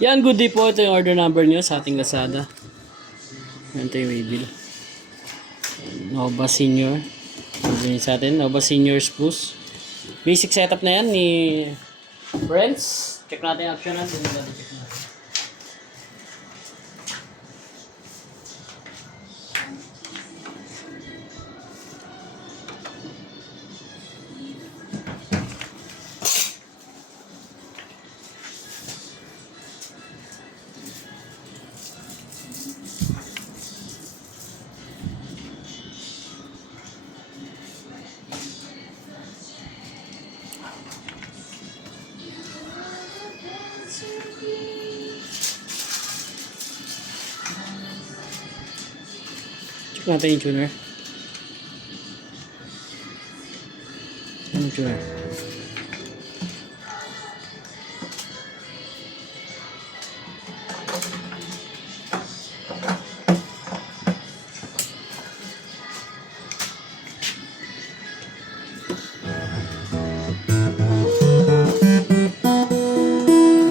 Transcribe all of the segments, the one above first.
Yan, good day po. Ito yung order number niyo sa ating Lazada. Ito yung Waybill. Nova Senior. Sabihin sa atin, Nova Senior Spruce. Basic setup na yan ni Friends. Check natin yung action natin. Check natin. Check natin yung tuner. Ano yung tuner?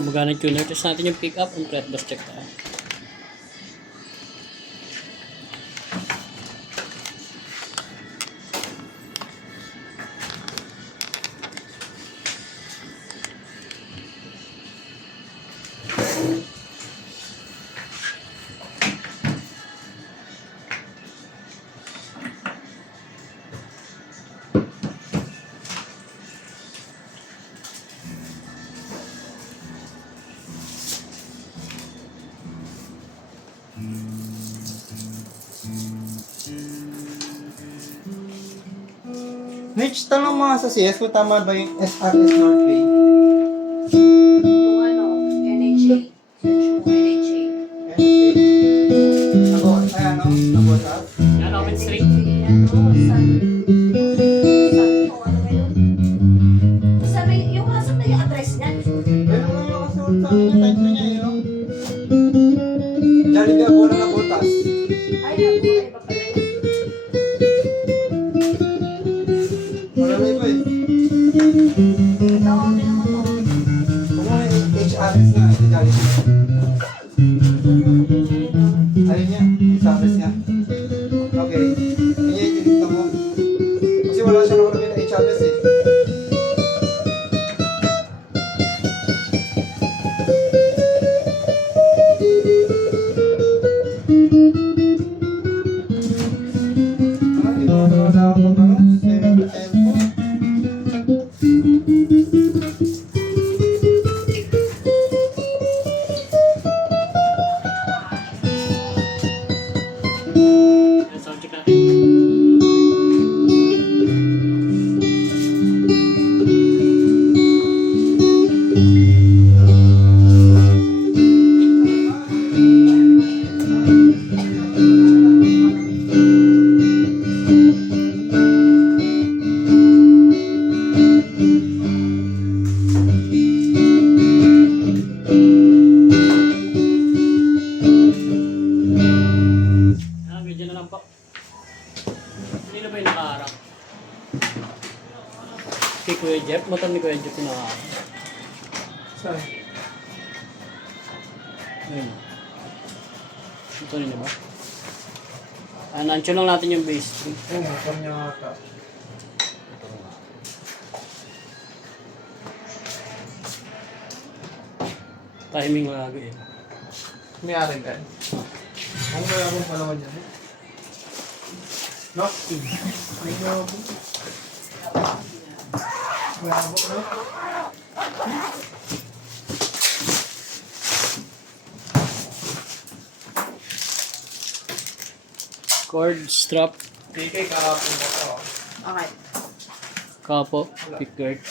Magana yung tuner. Test natin yung pick up and fret bus check tayo. Mitch, tanong mga sa CS kung tama ba yung SRS Northway? Yung NHA. Search mo NHA. Nabotas? Yan, open street. Yung asan na yung address niyan? Pero nga yung kasunod sa akin yung type niya, yun. Jollibee Agora Nabotas. Ay, naku, iba pala yun. Wala na iba eh. Ito, okay naman to. Kung ano yung HRS nga, yung Jollibee. Ayun niya, HRS niya. Okay. Ayun yung tinignan mo. Kasi wala siya nakalagay na HRS eh. Yan, sound check natin. Medyo na lang po. Hindi na ba yung nakaharap? Kay Kuya Jeff? Motor ni Kuya Jeff yung nakaharap. Saan? Ayun. Ito rin ba? Nansyo lang natin yung base tree. Oo, motor niya ata. Timing lagi eh. May arin ka. Ang mayabang pa naman yan. No? Mayabang. Mayabang, no? Cord, strap, PK kahapon mo to. Okay. kapo, pick guard.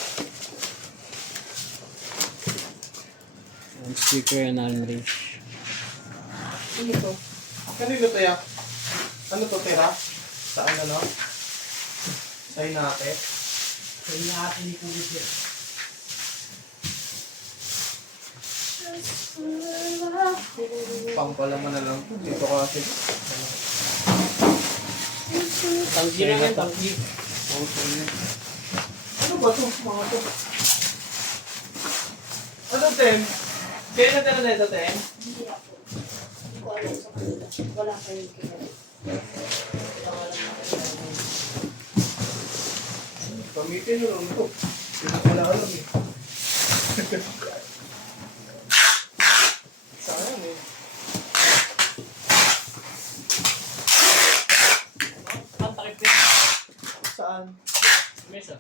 And speaker and arm range. Ano to? Kanino to ya? Ano to, tira? Saan ano? Sa Inate? Sa Inate ni Kuya Jeff. Pangpalaman na lang. Dito kasi. Tanggi lang yan, tanggi. Ano ba to? Mga to? Ano, Tem? Kaya natira na ito, te? Hindi ako. Hindi ko alam sa kanila. Wala kayong kilala. Gamitin nyo lang ito. Hindi ko wala alam eh. Sayang eh. Ang takip din. Saan? Mesa.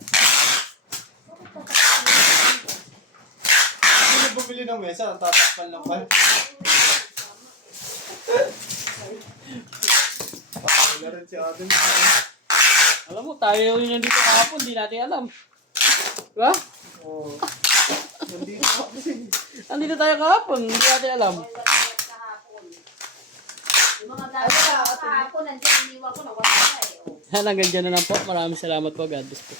Hindi na bumili ng mesa, ang tatakpan lang pala. Wala rin si Adam. Alam mo, tayo yung nandito kahapon, di natin alam. Diba? Oo. Nandito ako kasi. Nandito tayo kahapon, di natin alam. Kahapon. Yung mga dati kahapon, nandiyan iniwan ko na wala na eh. Oh. Hanggang dyan na lang po. Maraming salamat po. God bless po.